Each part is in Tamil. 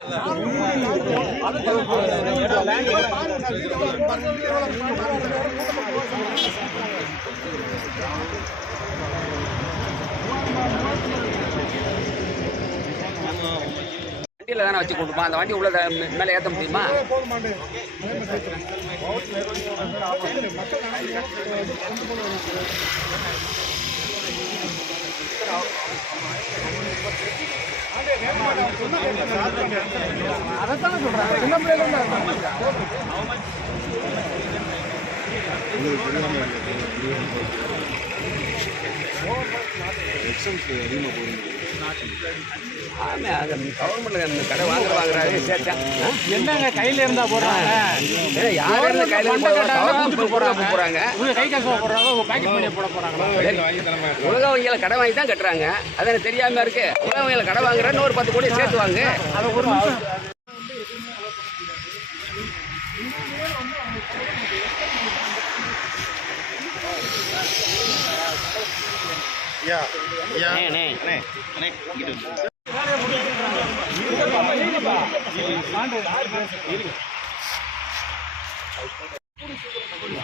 வண்டியில் தானே வச்சு கொடுப்போம். அந்த வண்டி உள்ள மேலே ஏற்ற முடியுமா? அதைத்தானே சொல்றாங்க. சின்ன பிள்ளைங்க கடை வாங்குறாரு. என்னங்க கையில இருந்தா போறாங்க, யாரும் கையில போறாங்க, கை காசு போடுறாங்க, பாக்கெட் பண்ணி போட போறாங்க. உலகவங்கியில கடை வாங்கி தான் கட்டுறாங்க. அது தெரியாம இருக்கு. உலகவங்கியில கடை வாங்குறேன்னு ஒரு 10 கோடி சேர்த்து வாங்க. அதை ஒரு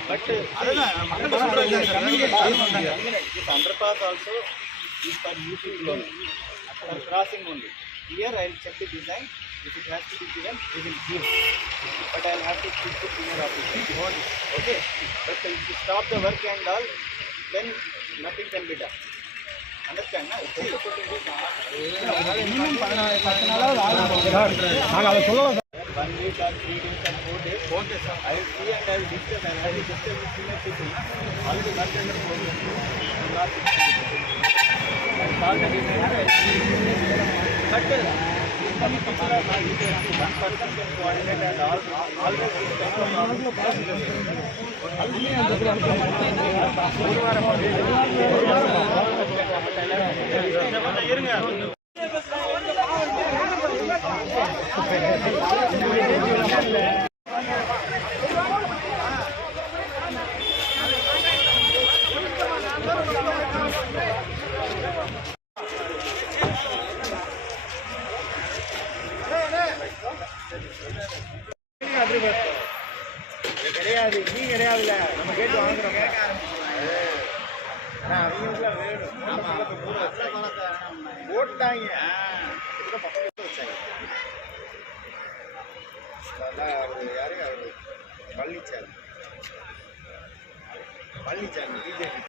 But underpass also is for new people only, for crossing only. Here I will check the design. If it has to be given, we will give. But I will have to speak to senior officer. Okay. But if you stop the work and all, then nothing can be done. Understand? Na? Minimum 1 week or 3 days or 4 days. I will see and I will discuss. I will discuss with senior people. All the work under progress. I will call the designer. But some people are not interested. One person can coordinate and always this kind of problem. கிடையாது, நீ கிடையாதுல்ல, நம்ம கேட்டு வாங்குறோம். போட்டாங்க வச்சாங்க. யாரு பழனிச்சாமி பிஜேபி